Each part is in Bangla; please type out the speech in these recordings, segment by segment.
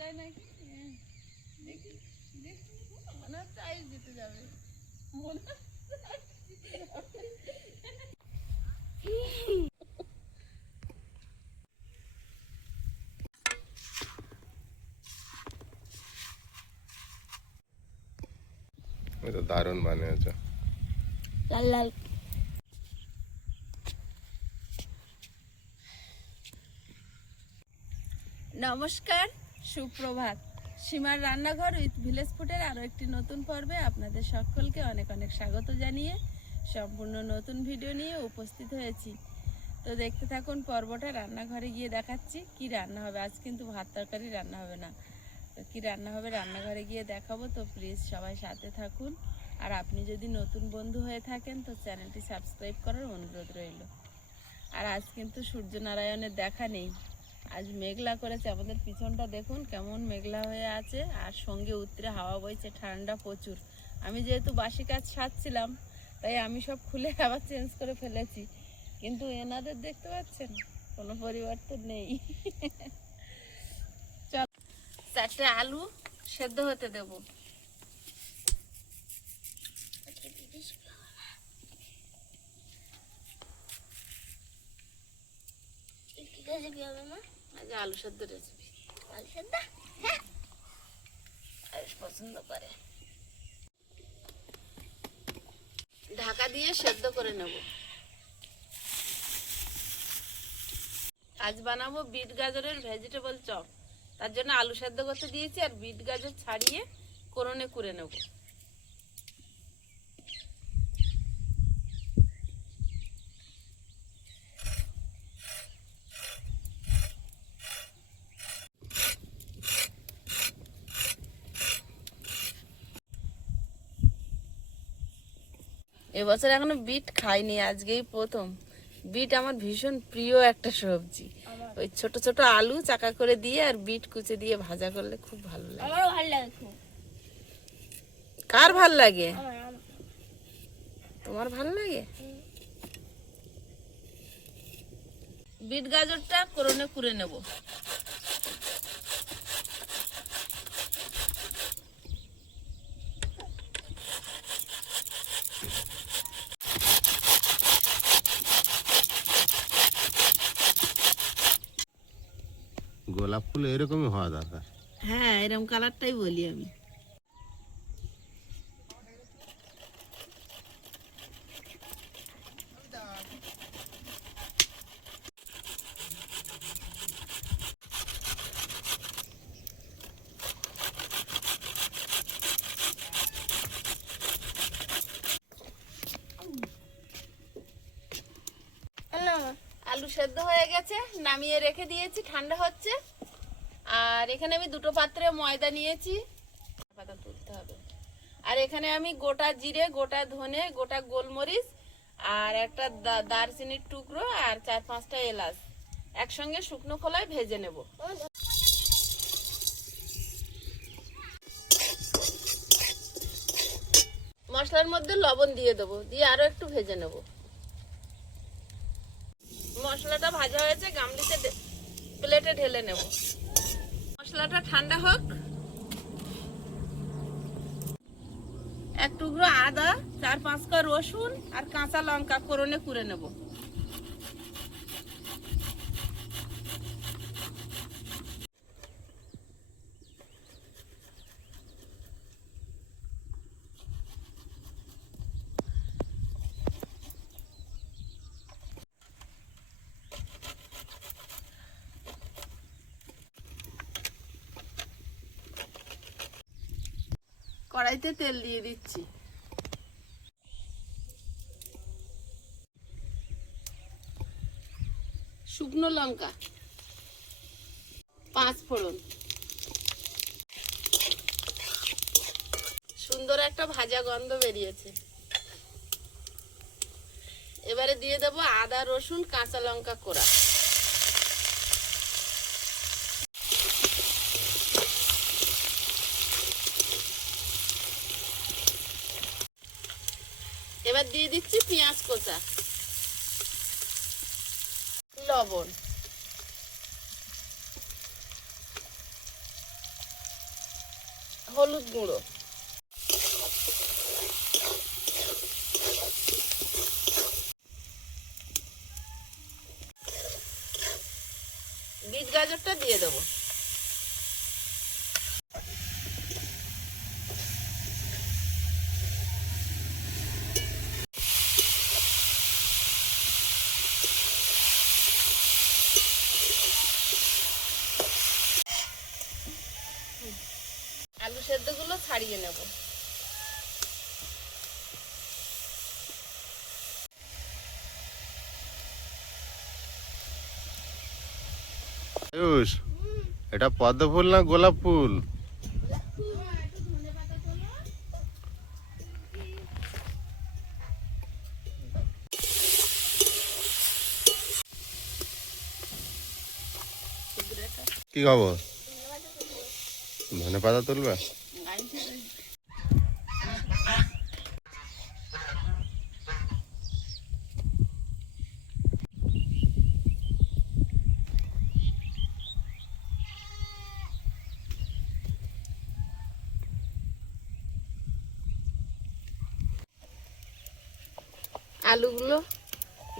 যায় নাকি। দেখি দেখি মনে হচ্ছে আইস দিতে যাবে মনে দারুণ বানিয়েছো। লাল লাল। নমস্কার। সুপ্রভাত। সীমার রান্নাঘর উইথ ভিলেজ ফুডের আরও একটি নতুন পর্বে আপনাদের সকলকে অনেক অনেক স্বাগত জানিয়ে সম্পূর্ণ নতুন ভিডিও নিয়ে উপস্থিত হয়েছি। তো দেখতে থাকুন, পর্বটা রান্নাঘরে গিয়ে দেখাচ্ছি। কি রান্না হবে? আজ কিন্তু ভাত তরকারি রান্না হবে না। তো কি রান্না হবে? রান্নাঘরে গিয়ে দেখাবো। তো প্লিজ সবাই সাথে থাকুন। আর আপনি যদি নতুন বন্ধু হয়ে থাকেন, তো চ্যানেলটি সাবস্ক্রাইব করার অনুরোধ রইল। আর আজ কিন্তু সূর্যনারায়ণের দেখা নেই। আজ মেঘলা করেছে। আমাদের পিছনটা দেখুন, কেমন মেঘলা হয়ে আছে। আর সঙ্গে উত্তরে হাওয়া বইছে, ঠান্ডা প্রচুর। আমি যেহেতু বাসি কাজ সারছিলাম, তাই আমি সব খুলে আবার চেঞ্জ করে ফেলেছি। কিন্তু এনাদের দেখতে পাচ্ছেন, কোনো পরিবর্তন নেই। চল, চারটে আলু সেদ্ধ হতে দেবো। কি রেসিপি হবে মা? আজ আলু সেদ্ধ রেসিপি। আলু সেদ্ধ? আয়ুষ পছন্দ করে। ঢাকা দিয়ে সেদ্ধ করে নেব। আজ বানাবো বিট গাজরের ভেজিটেবল চপ। তার জন্য আলু সেদ্ধ করতে দিয়েছি আর বিট গাজর ছাড়িয়ে কোরনে করে নেব। এবছর এখনও বিট খাইনি আজকেই প্রথম। বিট আমার ভীষণ প্রিয় একটা সবজি। ওই ছোট ছোট আলু চাকা করে দিয়ে আর বিট কুচে দিয়ে ভাজা করলে খুব ভালো লাগে। আমারও ভালো লাগে কার ভালো লাগে। তোমার ভালো লাগে? বিট গাজরটা করনে কুড়ে নেব। গোলাপ ফুল এরকমই হওয়া দরকার। হ্যাঁ এরকম কালারটাই বলি আমি। আলু সেদ্ধ হয়ে গেছে, নামিয়ে রেখে দিয়েছি, ঠান্ডা হচ্ছে। আর এখানে আমি দুটো পাত্রে ময়দা নিয়েছি। পাতা তুলতে হবে। আর এখানে আমি গোটা জিরে, গোটা ধনে, গোটা গোলমরিচ আর একটা দারচিনির টুকরো আর চার পাঁচটা এলাচ। একসঙ্গে শুকনো খোলায় ভেজে নেব। মশলার মধ্যে লবণ দিয়ে দেবো, দিয়ে আরও একটু ভেজে নেব। মশলাটা ভাজা হয়েছে, গামলিতে প্লেটে ঢেলে নেব। মশলাটা ঠান্ডা হোক। এক টুকরো আদা, চার পাঁচটা রসুন আর কাঁচা লঙ্কা করনে কুড়ে নেব। কড়াইতে তেল দিয়ে দিচ্ছি। শুকনো লঙ্কা, পাঁচ ফোড়ন। সুন্দর একটা ভাজা গন্ধ বেরিয়েছে। এবারে দিয়ে দেবো আদা, রসুন, কাঁচা লঙ্কা কোড়া। দিয়ে দিচ্ছি পেঁয়াজ কোচা। লবণ। হলুদ গুঁড়ো। বিট গাজরটা দিয়ে দেবো আলু সেদ্ধগুলো নেব। এটা পদ্ম ফুল না গোলাপ ফুল? কি খবর? ধনে পাতা তুলবে? আলুগুলো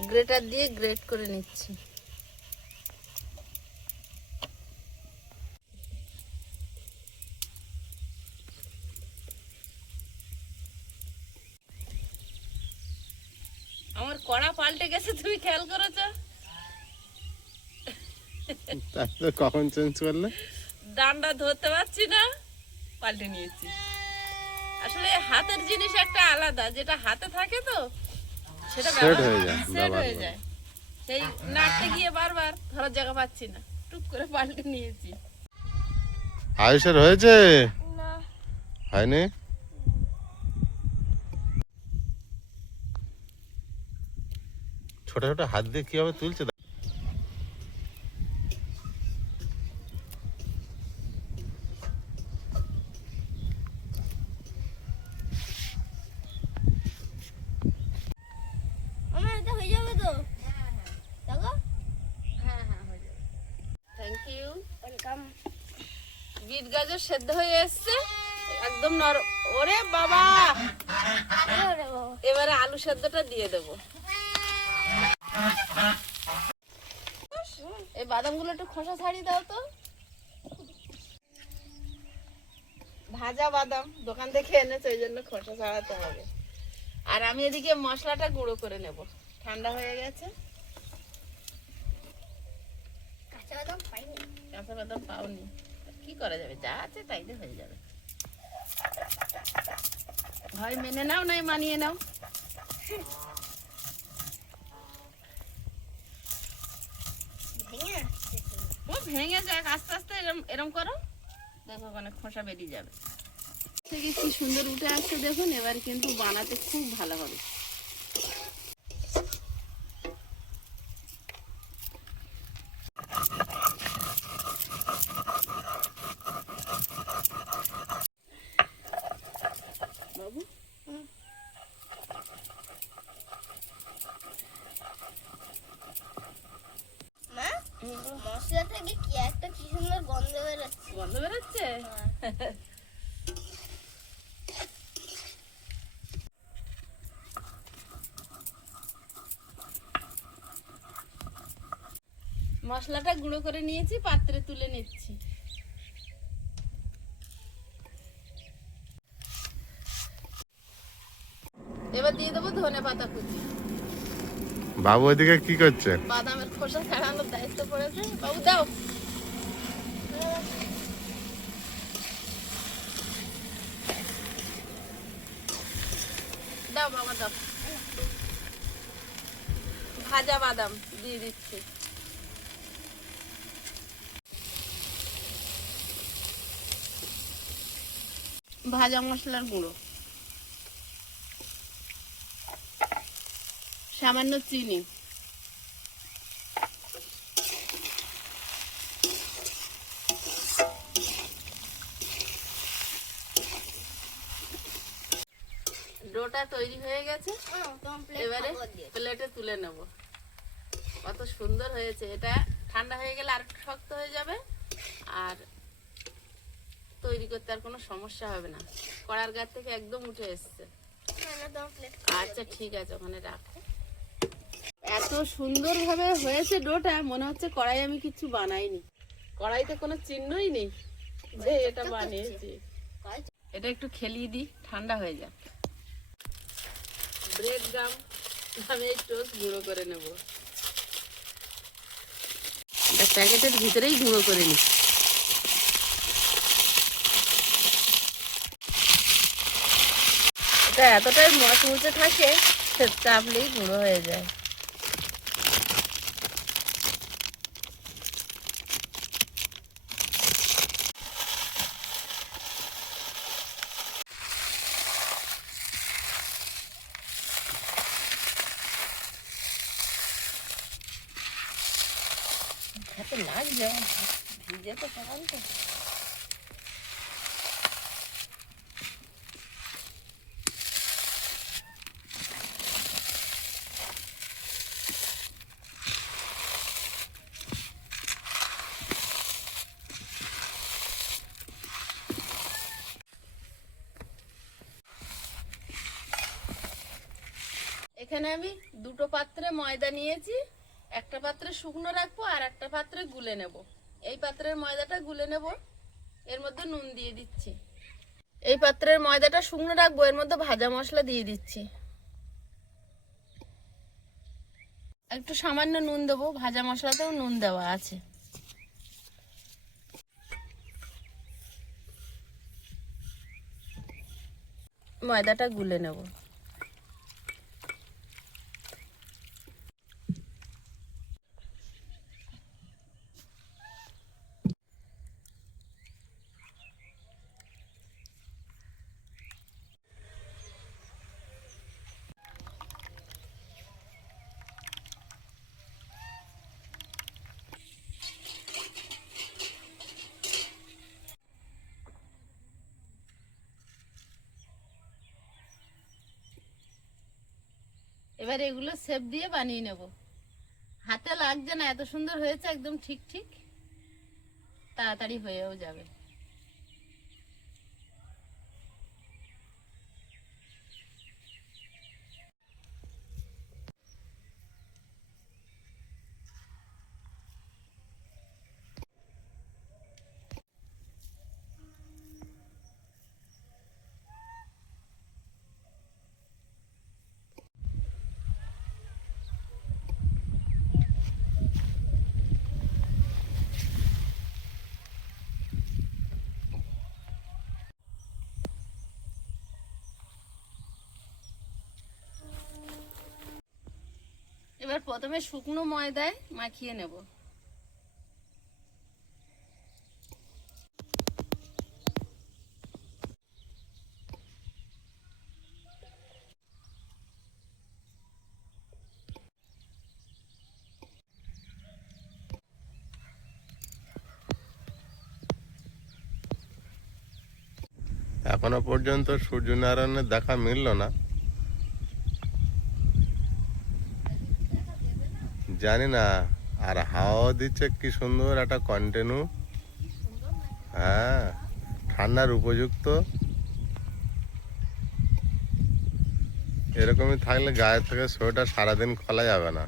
গ্রেটার দিয়ে গ্রেট করে নিচ্ছি। আমার কড়া পাল্টে গেছে তুমি খেয়াল করেছ? তাহলে কখন চেঞ্জ করলে? ডান্ডা ধরতে পারছি না পাল্টে নিয়েছি। আসলে হাতের জিনিস একটা আলাদা যেটা হাতে থাকে তো সেটা হয়ে যায়, সেট হয়ে যায়। সেই নাড়তে গিয়ে বারবার ধরার জায়গা পাচ্ছি না। টুক করে পাল্টে নিয়েছি। আয়ুষের হয়েছে? না। হয়নি? ছোট ছোট হাত দিয়ে কীভাবে তুলছে দেখ। আমার এটা হয়ে যাবে তো দেখো হ্যাঁ হ্যাঁ হয়ে যাবে থ্যাংক ইউ ওয়েলকাম বিট গাজর সেদ্ধ হয়ে এসছে একদম নরম ওরে বাবা ওরে বাবা এবারে আলু সেদ্ধটা দিয়ে দেবো এই বাদামগুলো একটু খোসা ছাড়িয়ে দাও তো ভাজা বাদাম দোকান থেকে এনেছে ওই জন্য খোসা ছাড়াতে হবে। আর আমি এদিকে মশলাটা গুঁড়ো করে নেব। ঠান্ডা হয়ে গেছে। কাঁচা বাদাম পাইনি। কাঁচা বাদাম পাওনি। কি করা যাবে? যা আছে তাই হয়ে যাবে। হয় মেনে নাও নাই মানিয়ে নাও। ভেঙে যাক। আস্তে আস্তে এরম এরম করো। দেখো অনেক খোসা বেরিয়ে যাবে। থেকে কি সুন্দর উঠে আসছে দেখুন এবার কিন্তু বানাতে খুব ভালো হবে বাবু মা মশলা থেকে কি একটা কি সুন্দর গন্ধ বেরোচ্ছে গন্ধ বেরোচ্ছে মশলাটা গুঁড়ো করে নিয়েছি পাত্রে তুলে নিচ্ছি। এবার দিয়ে দেবো ধনে পাতা কুচি। বাবু ওইদিকে কি করছে? বাদামের খোসা ছাড়ানোর দায়িত্ব পড়েছে। বাবু দাও। দাও বাবা দাও। ভাজা বাদাম দিয়ে দিচ্ছি। ভাজা মশলার গুঁড়ো। সামান্য চিনি। ডোটা তৈরি হয়ে গেছে। কমপ্লিট এবারে প্লেটে তুলে নেব। কত সুন্দর হয়েছে। এটা ঠান্ডা হয়ে গেলে আর শক্ত হয়ে যাবে। আর তৈরি করতে আর কোনো সমস্যা হবে না। কড়ার গাছ থেকে একদম উঠে এসছে। আচ্ছা ঠিক আছে, ওখানে রাখো। এত সুন্দরভাবে হয়েছে ডোটা, মনে হচ্ছে কড়াই আমি কিছু বানাইনি। কড়াইতে কোনো চিহ্নই নেই যে এটা বানিয়েছি। এটা একটু খেলিয়ে দিই, ঠান্ডা হয়ে যাক। ব্রেড গাম, আমি এই টোস্ট গুঁড়ো করে নেব। প্যাকেটের ভিতরেই গুঁড়ো করে নিই এটা এতটাই মচমুচে থাকে সে চাপলেই গুঁড়ো হয়ে যায়। লাগছে ভিজে তো সকাল তো এখানে আমি দুটো পাত্রে ময়দা নিয়েছি, একটা পাত্রে শুকনো রাখব আর একটা পাত্রে গুলে নেব। এই পাত্রের ময়দাটা গুলে নেব, এর মধ্যে নুন দিয়ে দিচ্ছি। এই পাত্রের ময়দাটা শুকনো রাখব, এর মধ্যে ভাজা মশলা দিয়ে দিচ্ছি। একটু সামান্য নুন দেবো, ভাজা মশলাতেও নুন দেওয়া আছে। ময়দাটা গুলে নেব। এবার এগুলো সেপ দিয়ে বানিয়ে নেব। হাতে লাগছে না, এত সুন্দর হয়েছে, একদম ঠিক ঠিক। তাড়াতাড়ি হয়েও যাবে। এবার প্রথমে শুকনো ময়দায় মাখিয়ে নেব। এখনও পর্যন্ত সূর্যনারায়ণের দেখা মিলল না। জানি না আর হাওয়া দিচ্ছে, কি সুন্দর একটা কন্টিনিউ হ্যাঁ ঠান্ডার উপযুক্ত। এরকমই থাকলে গায়ের থেকে সোয়েটার সারাদিন খোলা যাবে না।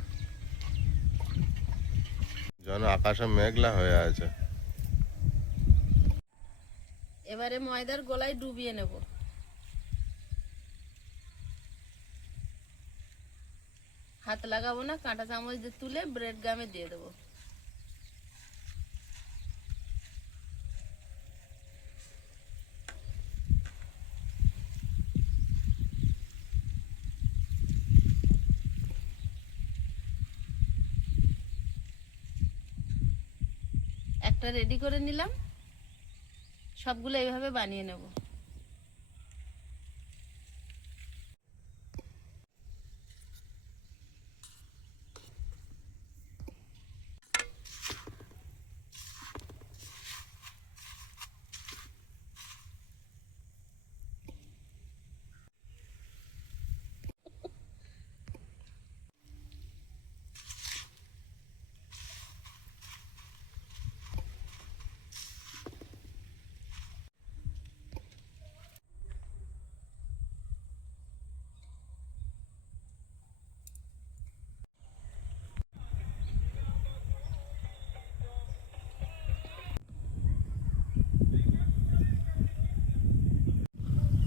যেন আকাশে মেঘলা হয়ে আছে। এবারে ময়দার গোলায় ডুবিয়ে নেব। হাত লাগাবো না, কাঁটা চামচ দিয়ে তুলে ব্রেড গামে দিয়ে দেবো। একটা রেডি করে নিলাম। সবগুলো এইভাবে বানিয়ে নেব।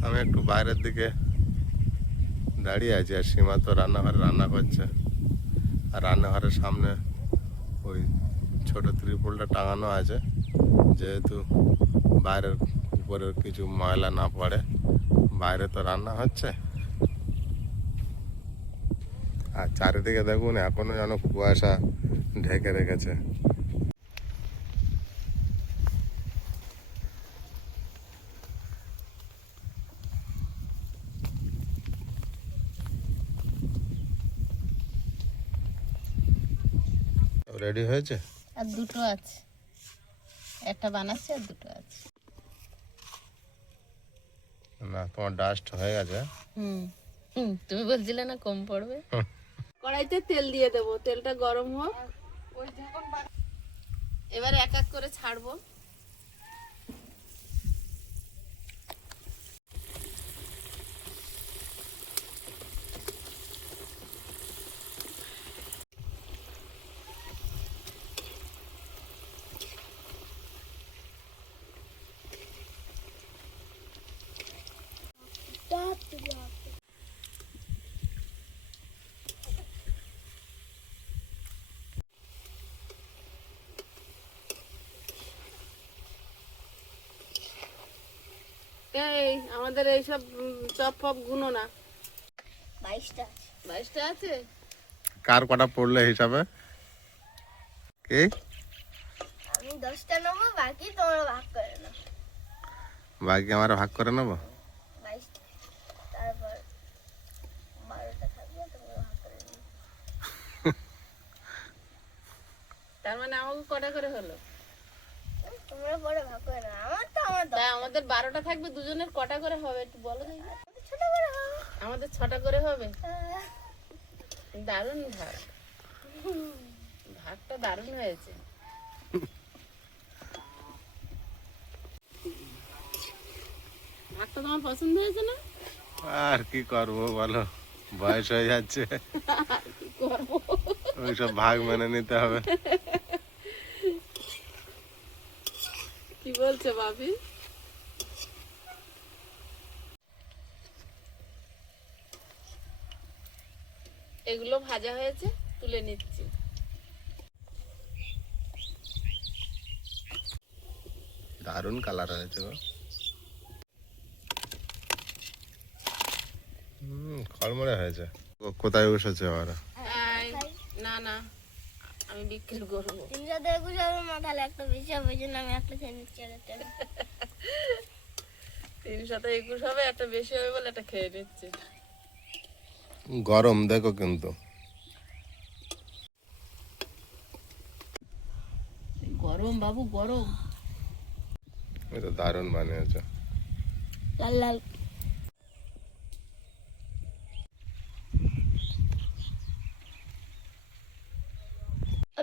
আমি একটু বাইরের দিকে দাঁড়িয়ে আছি আর সীমা তো রান্নাঘরে রান্না করছে। আর রান্নাঘরের সামনে ওই ছোট ত্রিপলটা টাঙানো আছে। যেহেতু বাইরের উপরের কিছু ময়লা না পড়ে, বাইরে তো রান্না হচ্ছে। আর চারিদিকে দেখুন, এখনও যেন কুয়াশা ঢেকে রেখেছে। রেডি হয়েছে? আর দুটো আছে। একটা বানাচ্ছি আর দুটো আছে। না তোমার ডাস্ট হয়ে গেছে। হুম। হুম, তুমি বলছিলে না কম পড়বে? কড়াইতে তেল দিয়ে দেবো তেলটা গরম হোক। এবার এক এক করে ছাড়বো। এই আমাদের এইসব চপ ফপ গুনো না। বাইশটা আছে। বাইশটা আছে? কার কটা পড়লে হিসাবে? কি? আমি দশটা নেব বাকি তোমরা ভাগ করে নাও। বাকি আমার ভাগ করে নেব? বাইশটা। তারপর বারোটা থাকবে তোমরা ভাগ করে তার মানে আমাকে কটা করে হলো? তোমরা পরে ভাগ করে আমার তো আমার দশ আমাদের বারোটা থাকবে দুজনের কটা করে হবে একটু বলো দেখি। ছোট করে হবে। আমাদের ছটা করে হবে? আহ, দারুণ ভাগ। ভাগটা দারুণ হয়েছে। ভাগটা তোমার পছন্দ হয়েছে না? আর কি করব বলো? বয়স হয়ে যাচ্ছে। কি করব? ওইসব ভাগ মেনে নিতে হবে। কি বলছে বাবি এগুলো ভাজা হয়েছে তুলে নিচ্ছি। দারুণ কালার হয়েছে খড়মড়ে হয়েছে। কোথায় বসেছে ওরা? না না। আমি বিক্রি করব। তিনশো একুশ হবে না তাহলে একটা বেশি হবে ওই জন্য আমি একটা খেয়ে নিচ্ছি আর একটা না। তিনশত একুশ হবে একটা বেশি হবে বলে একটা খেয়ে নিচ্ছি। গরম দেখো কিন্তু। গরম বাবু গরম। এটা দারুণ বানিয়েছে। লাল লাল।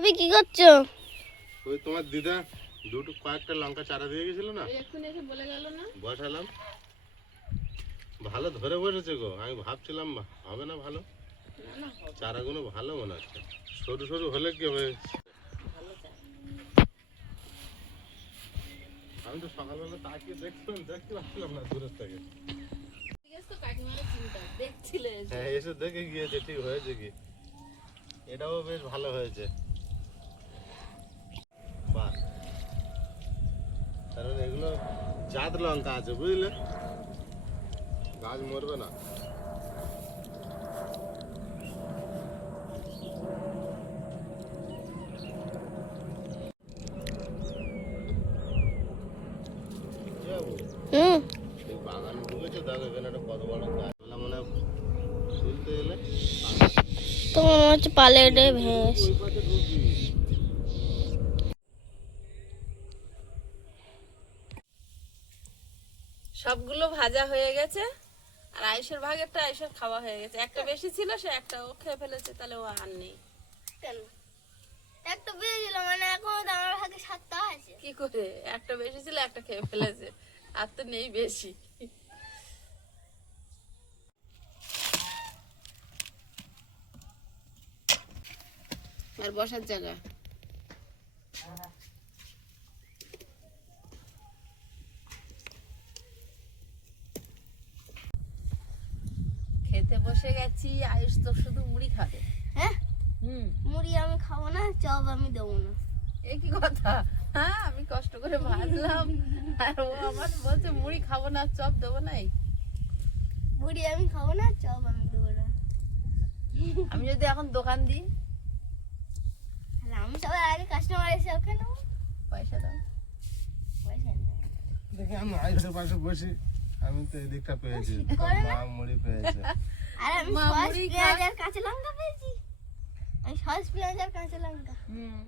আমি কি করছ? ওই তোমার দিদা দুটো কয়েকটা লঙ্কা চারা দিয়ে গেছিল না? ওই এক্ষুনি এসে বলে গেল না। বসালাম। ভালো ধরে বসেছে গো। আমি ভাবছিলাম হবে না ভালো? চারাগুলো ভালো মনে হচ্ছে। সরু সরু হলে কি হবে? আমি তো সকালবেলা তাকিয়ে দেখছিলাম দেখতে পাচ্ছিলাম না দূরের থেকে। হ্যাঁ এসে দেখে গিয়েছে ঠিক হয়েছে কি? এটাও বেশ ভালো হয়েছে। কারণ এগুলো জাত লঙ্কা আছে বুঝলে? গাছ মরবে না। যাব হুম। এই বাগান ঢুকেছে দেখো এখানে একটা কত বড় গাছ বলে মনে হয় তুলতে এলে তো মনে হচ্ছে পালেটে ভেঙে ওই পাশে ঢুকি সবগুলো ভাজা হয়ে গেছে আর আয়ুষের ভাগেরটা আয়ুষের খাওয়া হয়ে গেছে। একটা বেশি ছিল সে একটা ও খেয়ে ফেলেছে তাহলে ও আর নেই। কেন? একটা পেয়েছিল মানে এখন আমার ভাগে সাতটা আছে। কি করে? একটা বেশি ছিল একটা খেয়ে ফেলেছে। আর তো নেই বেশি। আর বসার জায়গা? খেতে বসে গেছি আয়ুষ তো শুধু মুড়ি খাবে। হ্যাঁ? হুম। মুড়ি আমি খাব না চপ আমি দেবো না। এ কি কথা? হ্যাঁ আমি কষ্ট করে ভাজলাম আর ও আমার বলছে মুড়ি খাব না চপ দেবো নাই মুড়ি আমি খাব না চপ আমি দেবো না। আমি যদি এখন দোকান দিই? তাহলে আমি সবার আগে কাস্টমার এসে ওকে নেব। পয়সা দাও। পয়সা নেই। দেখি আমি আইসের পাশে বসি আমি তো এদিকটা পেয়েছি মা মুড়ি পেয়েছে। আর আমি সস পেঁয়াজ আর কাঁচা লঙ্কা পেয়েছি। আমি সস পেঁয়াজ আর কাঁচা লঙ্কা। হুম।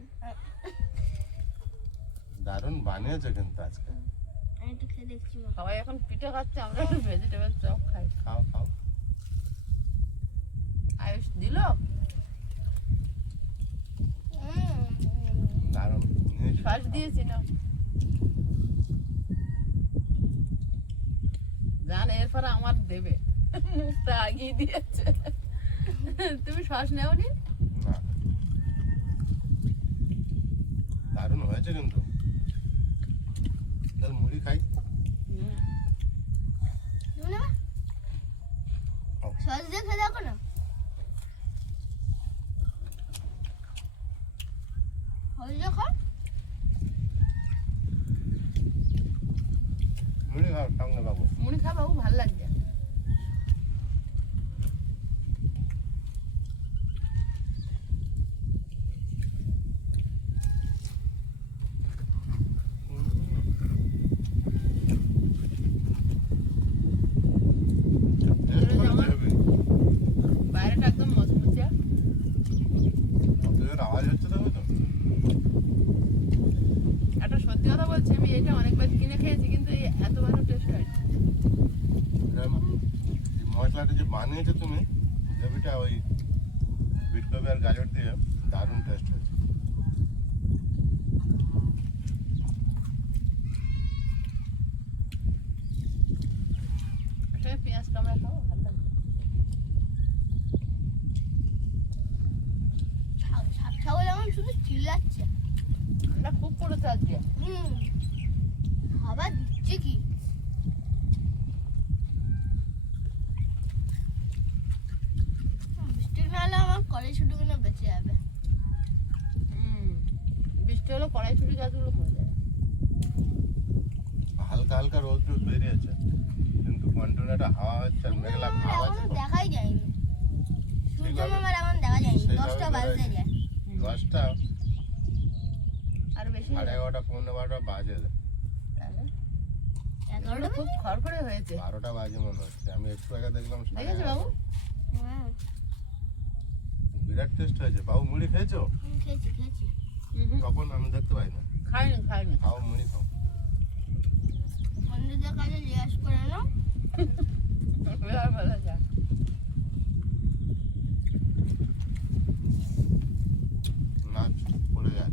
দারুণ বানিয়েছে কিন্তু আজকে। আমি একটু খেয়ে দেখছি সবাই এখন পিঠে খাচ্ছে আমরা একটু ভেজিটেবল চপ খাই। খাও খাও। আয়ুষ দিল? দারুণ। সস দিয়েছি না। জান এরপরে আমার দেবে। মুখটা আগিয়ে দিয়েছে। তুমি শ্বাস নেওনি? না। দারুণ হয়েছে কিন্তু। তাহলে মুড়ি খাই। তুমি সস দিয়ে খেয়ে দেখো না সস দিয়ে খাও মুড়ি খাও সঙ্গে বাবু মুড়ি খা বাবু ভালো লাগছে Taste করেছে হেবি। বাইরেটা একদম মচমচে কত জোর আওয়াজ হচ্ছে তবে তো একটা সত্যি কথা বলছি আমি এটা অনেকবার কিনে খেয়েছি কিন্তু এই এত ভালো টেস্ট হয় এরম এই মশলাটা যে বানিয়েছো তুমি গ্রেভিটা ওই বিটকপি আর গাজর দিয়ে দারুণ টেস্ট হয়েছে আসলে পেঁয়াজ কামড়া খাও ভালো লাগবে ছাউ- ছাগল শুধু চিল্লাচ্ছে। আমরা খুব পড়েছে আজকে। হুম। খাবার দিচ্ছে কি? বৃষ্টি না হলে আমার কলেজ ছুটি কিনে বেঁচে যাবে। হুম বৃষ্টি হলো কড়াইশুটি গাছগুলো মরে যায় হালকা হালকা রোদ রোদ বেরিয়েছে কিন্তু কন্টিনিউটা হাওয়া হচ্ছে মেঘলা এখনও তো। দেখাই যায়নি। সূর্য মামার এমন দেখা যায়নি। দশটা বাজতে যায়নি। যায়। দশটা। আর বেশি সাড়ে এগারোটা পনেরো বারোটা বাজে। তাহলে এগারোটা খুব খড়খড়ে হয়েছে। বারোটা বাজে মনে হচ্ছে। আমি একটু আগে দেখলাম দেখেছ বাবু? হ্যাঁ। বিরাট টেস্ট হয়েছে। বাবু মুড়ি খেয়েছো? খেয়েছি খেয়েছি। তখন আমি দেখতে পাই না খাইনি খাইনি। খাও মুড়ি খাও বন্ধুদের কাছে জিজ্ঞাস করে নাও এবার বলা যাক নাচ পড়ে যায়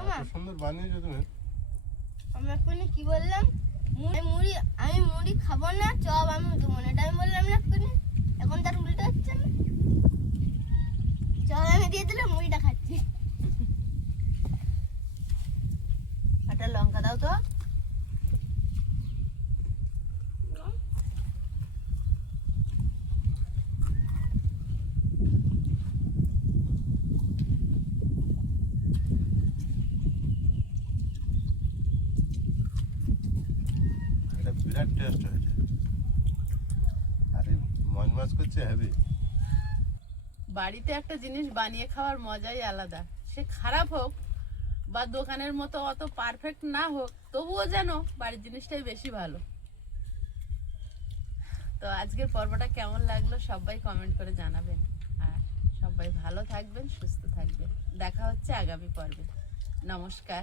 এত সুন্দর বানিয়েছো তুমি? আমি এক্ষুনি কি বললাম? মুড়ি মুড়ি আমি মুড়ি খাব না চপ আমি দেবো না এটা আমি বললাম না এক্ষুনি এখন তার উল্টো হচ্ছে না। চপ আমি দিয়ে দিলাম মুড়িটা খাচ্ছি। একটা লঙ্কা দাও তো এটা বিরাট টেস্ট হয়েছে আর এই মজ মজ করছে হেভি বাড়িতে একটা জিনিস বানিয়ে খাওয়ার মজাই আলাদা। সে খারাপ হোক বা দোকানের মতো অত পারফেক্ট না হোক তবুও যেন বাড়ির জিনিসটাই বেশি ভালো। তো আজকের পর্বটা কেমন লাগল সবাই কমেন্ট করে জানাবেন। আর সবাই ভালো থাকবেন সুস্থ থাকবেন। দেখা হচ্ছে আগামী পর্বে। নমস্কার।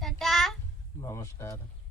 টাটা। নমস্কার।